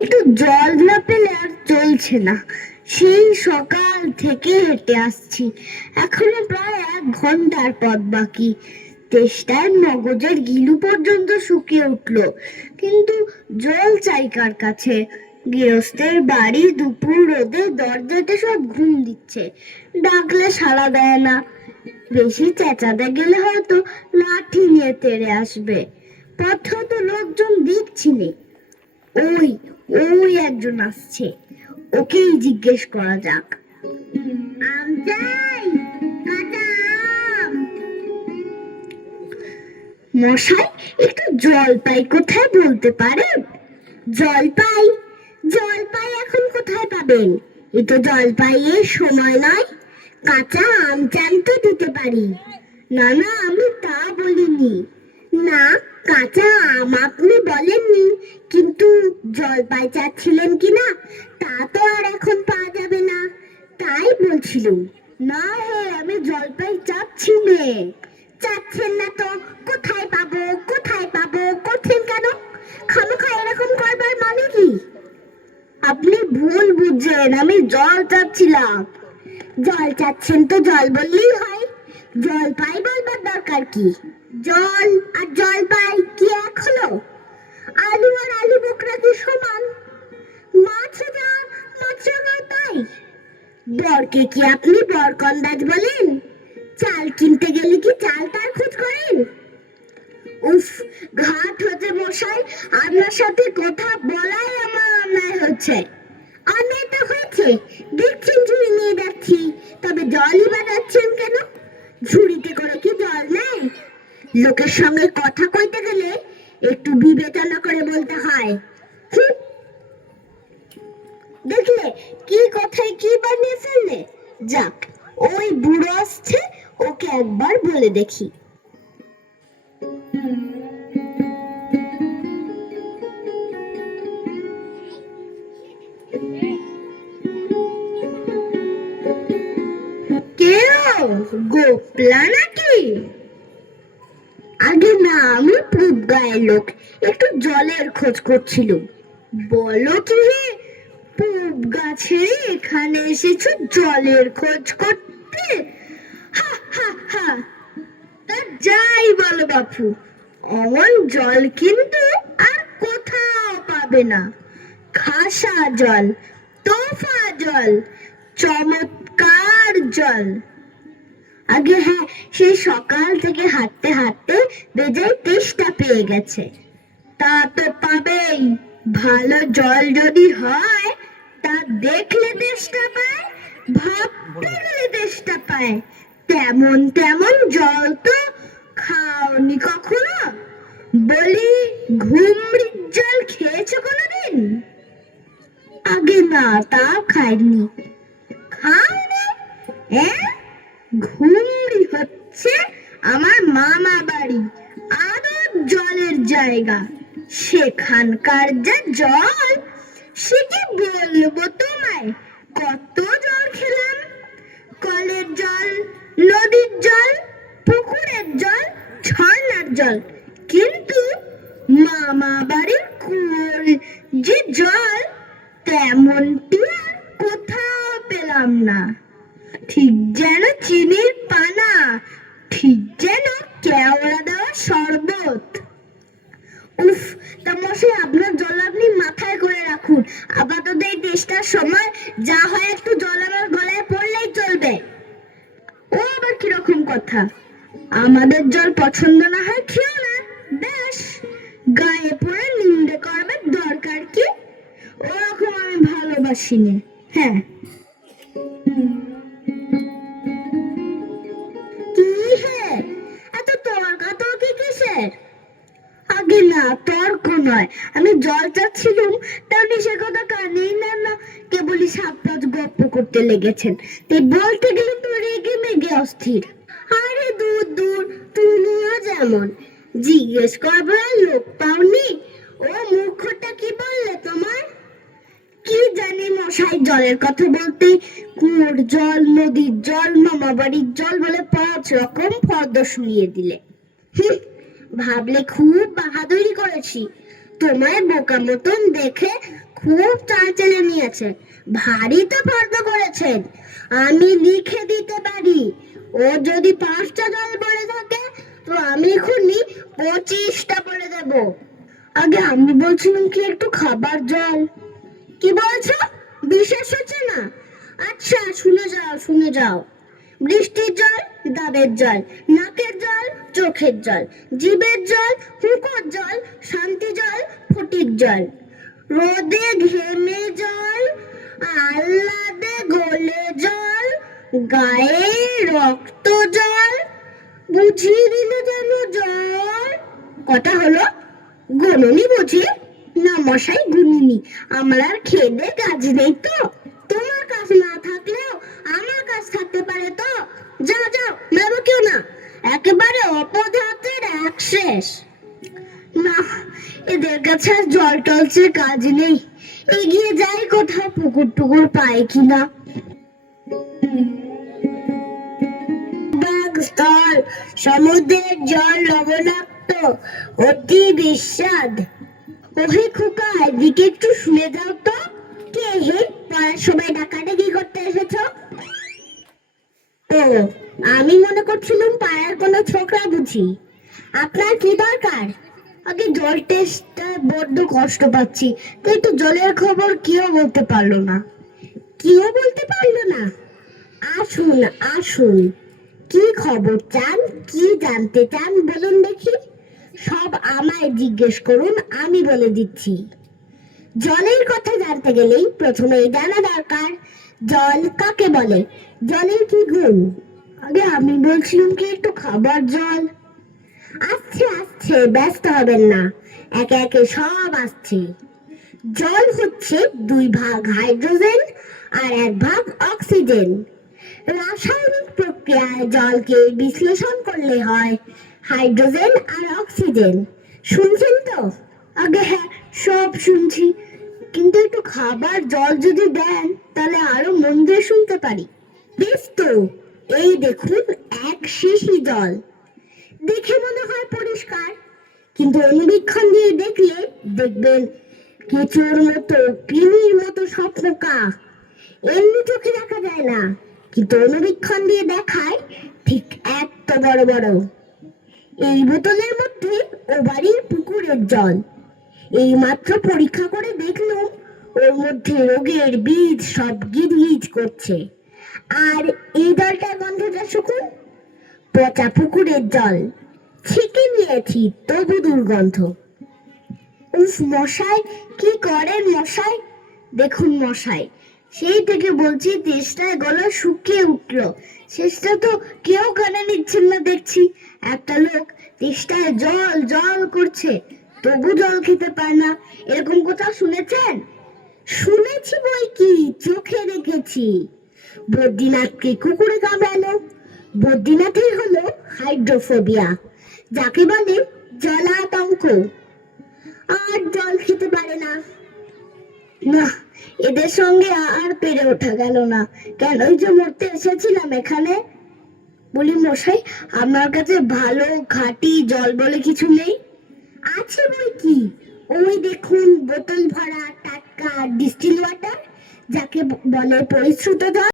একটু জল না পেলে আর চলছে না। সেই সকাল থেকে হেঁটে আসছি, এখনো প্রায় 1 ঘন্টার পথ বাকি। তেষ্টায় মগজের গিলু পর্যন্ত শুকিয়ে উঠলো, কিন্তু জল চাই কার কাছে? গৃহস্থের বাড়ি, দুপুর রোদে দরজাতে সব ঘুম দিচ্ছে, ডাকলে সাড়া দেয় না। বেশি চেঁচাতে গেলে হয়তো লাঠি নিয়ে তেড়ে আসবে। পথেও তো লোকজন দেখছি নে। ওই ওই একজন আসছে, ওকেই জিজ্ঞেস করা যাক। আম চাই, কাঁচা আম। মশাই, একটু জলপাই কোথায় বলতে পারেন? জলপাই? জলপাই এখন কোথায় পাবেন? এ তো জলপাইয়ের সময় নয়। কাঁচা আম চান তো দিতে পারি। না না, আমি তা বলিনি। না, কাঁচা আম আপনি বলেননি, কিন্তু জলপাই চাচ্ছিলেন কিনা তা তো আর এখন পাওয়া যাবে না, তাই বলছিলাম। না হে, আমি জলপাই চাচ্ছি নে। চাচ্ছেন না তো কোথায় পাবো, কোথায় পাবো করছেন কেন? খামোখা এরকম করবার মানে কি? আপনি ভুল বুঝছেন, আমি জল চাচ্ছিলাম। জল চাচ্ছেন তো জল বললেই হয়, জল পাই বলবার দরকার কি? জল আর জল পাই কি এক হলো? আলু আর আলু বোকরা কি সমান? মাছ যা মাছ তাই। বরকে কি আপনি বরকন্দাজ বলেন? চাল কিনতে গেলে কি চাল তার খোঁজ করেন? উফ, ঘাট হচ্ছে মশাই, আপনার সাথে কথা বলাই আমার অন্যায় হচ্ছে। অন্যায় তো হয়েছে, দেখছেন ঝুড়ি নিয়ে যাচ্ছি, তবে জলই বা যাচ্ছেন কেন? ঝুড়িতে করে কি জল নেই? লোকের সঙ্গে কথা কইতে গেলে একটু বিবেচনা করে বলতে হয়। দেখলে কি কথায় কি বানিয়ে ফেললে। যাক, ওই বুড়ো আসছে, ওকে একবার বলে দেখি। কেউ গোপলা নাকি? আগে না, আমি পূব গায়ের লোক, একটু জলের খোঁজ করছিল। বলো কি হে, পূব গাছে এখানে এসেছো জলের খোঁজ করতে? হা হা হা। তা যাই বলো বাপু, অমন জল কিন্তু আর কোথাও পাবে না। খাসা জল, তোফা জল, চমৎকার জল। আগে হ্যাঁ, সেই সকাল থেকে হাঁটতে হাঁটতে বেজায় তেষ্টা পেয়ে গেছে। তা তো পাবেই, ভালো জল যদি হয়, তা দেখলে তেষ্টা পায়, ভাবতে গেলে তেষ্টা পায়। তেমন তেমন জল তো খাওনি কখনো? বলি, ঘুমরির জল খেয়েছো কোনোদিন? আগে না, তা খাইনি। খাওনি? হ্যাঁ, ঘুমরি হচ্ছে আমার মামা বাড়ি, আদর জলের জায়গা। সেখানকার যা জল, সে কি বলবো তোমায়। কত জল খেলাম, কলের জল, নদীর জল, পুকুরের জল, ঝর্ণার জল, কিন্তু মামা বাড়ির কুয়োর যে জল, তেমনটি আর কোথাও পেলাম না। ঠিক যেন চিনির পানা, ঠিক যেন কেওড়া দেওয়া শরবত। উফ, তা মশাই, আপনার জল আপনি মাথায় করে রাখুন। আপাতত এই তেষ্টার সময় যা হয় একটু জল আমার গলায় পড়লেই চলবে। ও আবার কিরকম কথা? আমাদের জল পছন্দ না হয় খেও না, বেশ। গায়ে পড়ে নিন্দে করবার দরকার কি? ওরকম আমি ভালোবাসি নে। হ্যাঁ, কি হে, এত তর্কাতর্কি কিসের? আগে না, তর্ক নয়, আমি জল চাচ্ছিলুম, তেমনি সে কথা কানেই না না, কেবলই সাপটাজ গপ্প করতে লেগেছেন, তাই বলতে গেলে তো রেগে মেগে অস্থির। আরে দূর দূর, তুমিও যেমন। জিজ্ঞেস করবার লোক পাওনি? ও মূর্খটা কি বললে তোমার? কি জানি মশাই, জলের কথা বলতে কুয়োর জল, নদীর জল, মামা বাড়ির জল বলে 5 রকম ফর্দ শুনিয়ে দিলে। ভাবলে খুব বাহাদুরি করেছি। তোমায় বোকা মতন দেখে খুব চালচেলে নিয়েছে, ভারী তো ফর্দ করেছেন। আমি লিখে দিতে পারি, ও যদি 5টা জল পড়ে থাকে তো আমি এখনই 25টা পড়ে দেব। আগে আমি বলছিলাম কি একটু খাবার জল। কি বলছো? বিশেষ হচ্ছে না? আচ্ছা শুনে যাও শুনে যাও। বৃষ্টির জল ডাবের জল, নাকের জল চোখের জল, জিভের জল হুঁকোর জল, শান্তি জল ফটিক জল, রোদে ঘেমে জল, আহ্লাদে গলে জল, গায়ে রক্ত জল, বুঝিয়ে দিল যেন জল। কটা হলো? গুনুনি বুঝি? না মশাই গুনিনি, আমার আর খেদে কাজ নেই তো। তোমার কাজ না থাকলেও আমার কাজ থাকতে পারে তো। যাও যাও, নেবো কেউ না, একেবারে অপদার্থের এক শেষ। না, এদের কাছে আর জল টলছে কাজ নেই, এগিয়ে যাই কোথাও পুকুর টুকুর পাই কিনা। স্থল সমুদ্রের জল লবণাক্ত, অতি বিস্বাদ। ওহে খোকা, এদিকে একটু শুনে যাও তো। কে হে, পড়ার সময় ডাকাডাকি করতে এসেছো? ও, আমি মনে করছিলাম পাড়ার কোনো ছোকরা বুঝি। আপনার কি দরকার? আগে জল টেস্টটা বড্ড কষ্ট পাচ্ছি, তাই একটু জলের খবর কেউ বলতে পারলো না। কেউ বলতে পারলো না? আসুন আসুন, কি খবর চান, কি জানতে চান বলুন দেখি। সব আমায় জিজ্ঞেস করুন, আমি বলে দিচ্ছি। জলের কথা জানতে গেলেই প্রথমেই জানা দরকার জল কাকে বলে, জলের কি গুণ। আগে আমি বলছিলাম কি একটু খাবার জল। আসছে আসছে, ব্যস্ত হবেন না, একে একে সব আসছে। জল হচ্ছে 2 ভাগ হাইড্রোজেন আর 1 ভাগ অক্সিজেন। রাসায়নিক প্রক্রিয়ায় জলকে বিশ্লেষণ করলে হয় হাইড্রোজেন আর অক্সিজেন। শুনছেন তো? আগে হ্যাঁ, সব শুনছি, কিন্তু একটু খাবার জল যদি দেন তাহলে আরো মন দিয়ে শুনতে পারি। বেশ তো, এই দেখুন 1 শিশি জল। দেখে মনে হয় পরিষ্কার, কিন্তু অনুবীক্ষণ দিয়ে দেখলে দেখবেন কেঁচোর মতো কৃমির মতো সব পোকা। এমনি চোখে দেখা যায় না, কিন্তু অনুবীক্ষণ দিয়ে দেখায় ঠিক এত বড় বড়। এই বোতলের মধ্যে ও বাড়ির পুকুরের জল। এই মাত্র পরীক্ষা করে দেখলাম ওর মধ্যে রোগের বীজ সব গিজগিজ করছে। আর এই জলটার গন্ধটা শুকুন, পচা পুকুরের জল। ছেঁকে নিয়েছি তবু দুর্গন্ধ। উফ মশাই, কি করেন মশাই? দেখুন মশাই, সেই থেকে বলছি তেষ্টায় গলা শুকিয়ে উঠলো, শেষটা তো কেউ কানে নিচ্ছেন না দেখছি। একটা লোক তেষ্টায় জল জল করছে, তবু জল খেতে পায় না, এরকম কোথাও শুনেছেন? শুনেছি বই কি, চোখে দেখেছি। বদ্রীনাথকে কুকুরে কামড়ালো। বদ্রীনাথের হলো হাইড্রোফোবিয়া, যাকে বলে জলাতঙ্ক, আর জল খেতে পারে না। না, এদের সঙ্গে আর পেরে ওঠা গেল না, কেনই যে মরতে এসেছিলাম এখানে। বলি মশাই, আপনার কাছে ভালো খাঁটি জল বলে কিছু নেই? আছে বই কি, ওই দেখুন বোতল ভরা টাটকা ডিস্টিল ওয়াটার, যাকে বলে পরিশ্রুত জল।